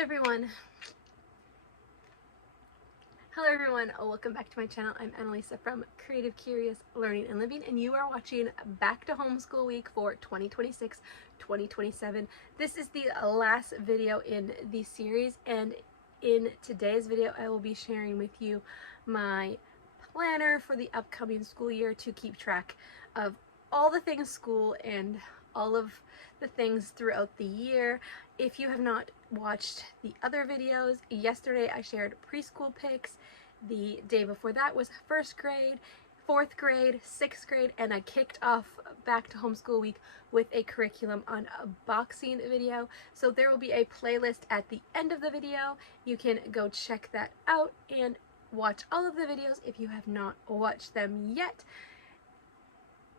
everyone. Welcome back to my channel. I'm Annalisa from Creative Curious Learning and Living, and you are watching Back to Homeschool Week for 2026-2027. This is the last video in the series, and in today's video I will be sharing with you my planner for the upcoming school year to keep track of all the things school and all of the things throughout the year. If you have not watched the other videos, yesterday I shared preschool pics. The day before that was first grade, fourth grade, sixth grade, and I kicked off Back to Homeschool Week with a curriculum unboxing video. So there will be a playlist at the end of the video. You can go check that out and watch all of the videos if you have not watched them yet.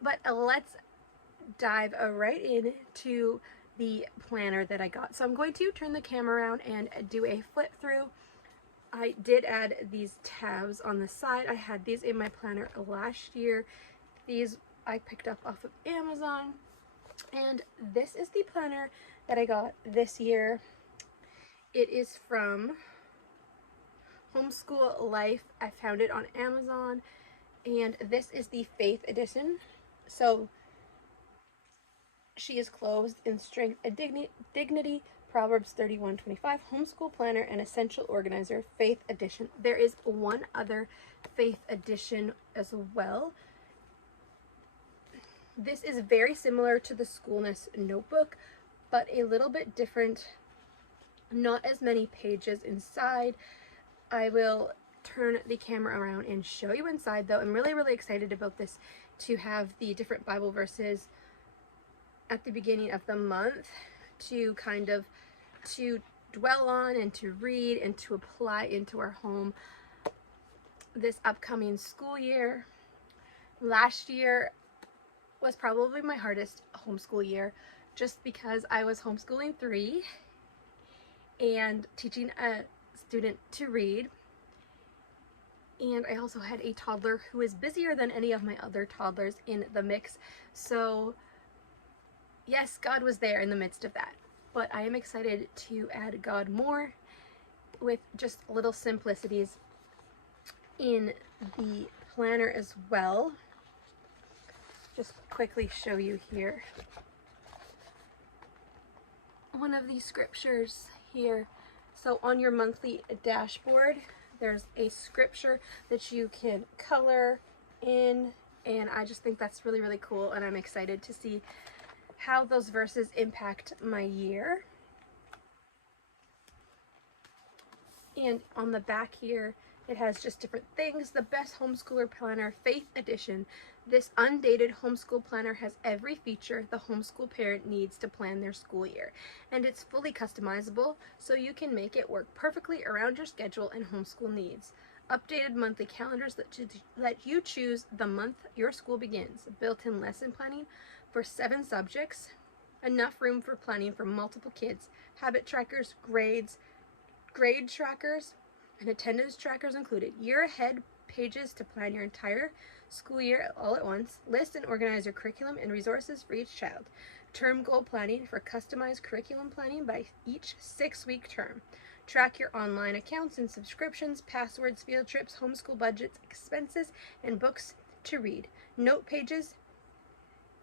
But let's dive right into the planner that I got. So I'm going to turn the camera around and do a flip through. I did add these tabs on the side. I had these in my planner last year. These I picked up off of Amazon, and this is the planner that I got this year. It is from Homeschool Life. I found it on Amazon, and this is the Faith edition. So she is clothed in strength and dignity, Proverbs 31:25, Homeschool Planner and Essential Organizer, Faith Edition. There is one other Faith Edition as well. This is very similar to the Schoolness notebook, but a little bit different. Not as many pages inside. I will turn the camera around and show you inside though. I'm really excited about this, to have the different Bible verses at the beginning of the month to kind of dwell on and to read and to apply into our home this upcoming school year. Last year was probably my hardest homeschool year, just because I was homeschooling 3 and teaching a student to read, and I also had a toddler who is busier than any of my other toddlers in the mix. So yes, God was there in the midst of that, but I am excited to add God more with just little simplicities in the planner as well. Just quickly show you here one of these scriptures here. So on your monthly dashboard, there's a scripture that you can color in, and I just think that's really cool, and I'm excited to see how those verses impact my year. And on the back here, it has just different things. The Best Homeschooler Planner, Faith Edition. This undated homeschool planner has every feature the homeschool parent needs to plan their school year, and it's fully customizable, so you can make it work perfectly around your schedule and homeschool needs. Updated monthly calendars that let you choose the month your school begins. Built-in lesson planning for 7 subjects. Enough room for planning for multiple kids. Habit trackers, grades, grade trackers, and attendance trackers included. Year ahead pages to plan your entire school year all at once. List and organize your curriculum and resources for each child. Term goal planning for customized curriculum planning by each 6-week term. Track your online accounts and subscriptions, passwords, field trips, homeschool budgets, expenses, and books to read. Note pages,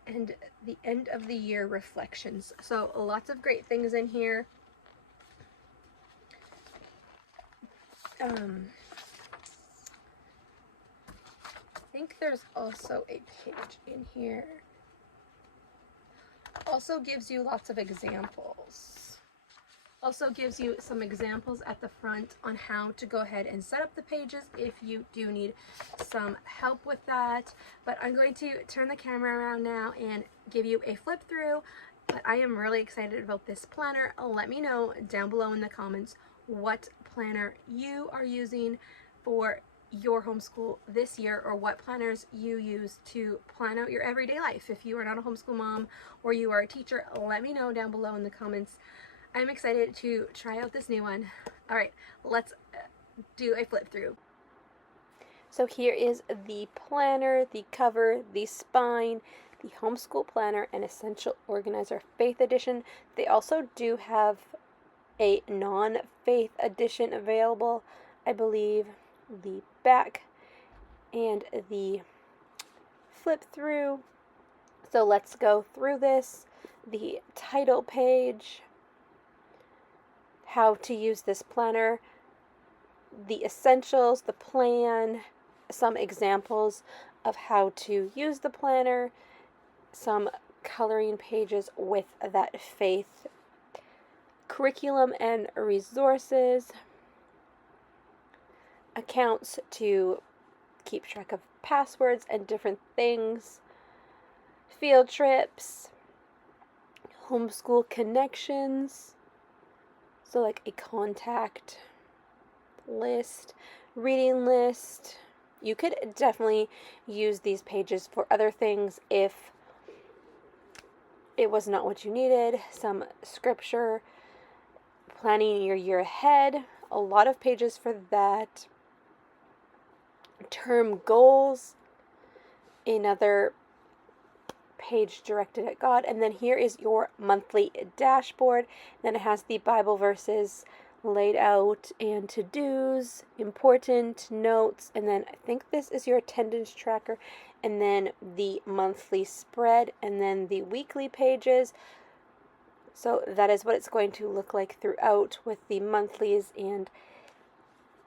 and the end of the year reflections. So lots of great things in here. I think there's also a page in here. Also gives you lots of examples. Also gives you some examples at the front on how to go ahead and set up the pages if you do need some help with that. But I'm going to turn the camera around now and give you a flip through. But I am really excited about this planner. Let me know down below in the comments what planner you are using for your homeschool this year, or what planners you use to plan out your everyday life. If you are not a homeschool mom or you are a teacher, let me know down below in the comments. I'm excited to try out this new one. All right, let's do a flip through. So here is the planner, the cover, the spine, the Homeschool Planner and Essential Organizer Faith Edition. They also do have a non-faith edition available. I believe the back and the flip through. So let's go through this. The title page, how to use this planner, the essentials, the plan, some examples of how to use the planner, some coloring pages with that faith, curriculum and resources, accounts to keep track of passwords and different things, field trips, homeschool connections, so like a contact list, reading list. You could definitely use these pages for other things if it was not what you needed. Some scripture, planning your year ahead, a lot of pages for that. Term goals, another page directed at God, and then here is your monthly dashboard. Then it has the Bible verses laid out and to-dos, important notes, and then I think this is your attendance tracker, and then the monthly spread, and then the weekly pages. So that is what it's going to look like throughout with the monthlies and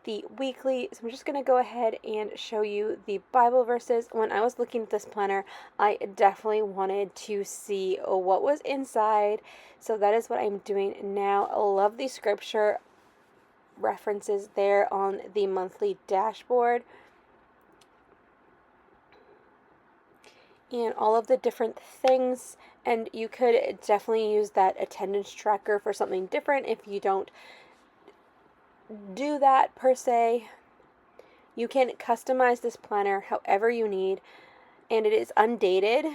the weekly. So I'm just going to go ahead and show you the Bible verses. When I was looking at this planner, I definitely wanted to see what was inside. So that is what I'm doing now. I love the scripture references there on the monthly dashboard. And all of the different things. And you could definitely use that attendance tracker for something different if you don't do that per se. You can customize this planner however you need, and it is undated,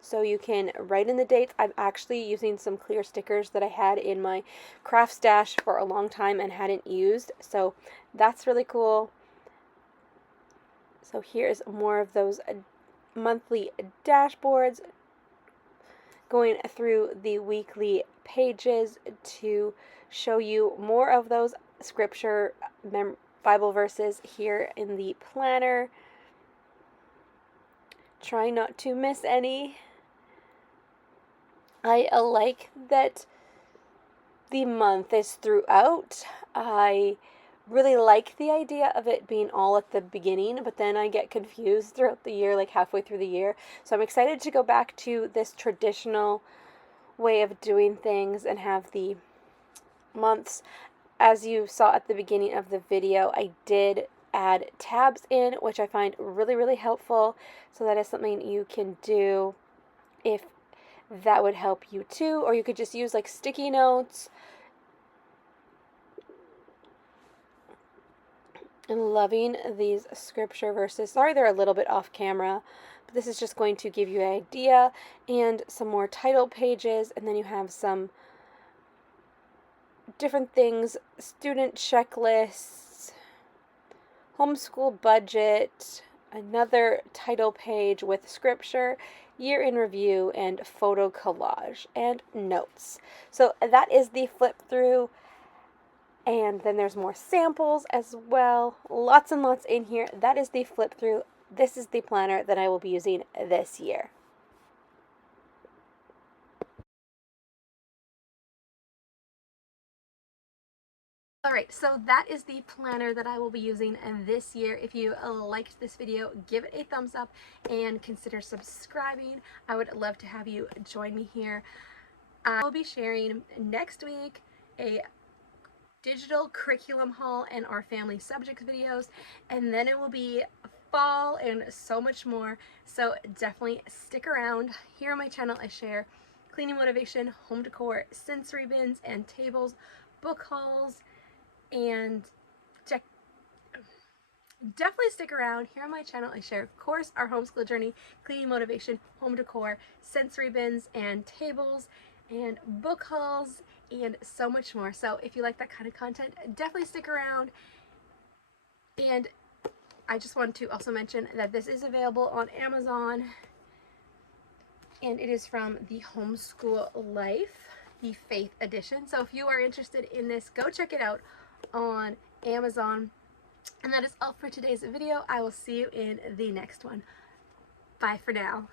so you can write in the dates. I'm actually using some clear stickers that I had in my craft stash for a long time and hadn't used, so that's really cool. So here's more of those monthly dashboards, going through the weekly pages to show you more of those scripture Bible verses here in the planner. Try not to miss any. I like that the month is throughout. I really like the idea of it being all at the beginning, but then I get confused throughout the year, like halfway through the year. So I'm excited to go back to this traditional way of doing things and have the months. As you saw at the beginning of the video, I did add tabs in, which I find really, really helpful. So that is something you can do if that would help you too. Or you could just use like sticky notes. And loving these scripture verses. Sorry they're a little bit off camera, but this is just going to give you an idea. And some more title pages, and then you have some different things, student checklists, homeschool budget, another title page with scripture, year in review, and photo collage, and notes. So that is the flip through. And then there's more samples as well. Lots and lots in here. That is the flip through. This is the planner that I will be using this year. Alright, so that is the planner that I will be using this year. If you liked this video, give it a thumbs up and consider subscribing. I would love to have you join me here. I will be sharing next week a digital curriculum haul and our family subjects videos, and then it will be fall and so much more. So definitely stick around. Here on my channel I share cleaning motivation, home decor, sensory bins and tables, book hauls, and definitely stick around. Here on my channel I share, of course, our homeschool journey, cleaning motivation, home decor, sensory bins and tables, and book hauls, and so much more. So if you like that kind of content, definitely stick around. And I just want to also mention that this is available on Amazon, and it is from the Homeschool Life. the Faith edition. So if you are interested in this, go check it out on Amazon. And that is all for today's video. I will see you in the next one. Bye for now.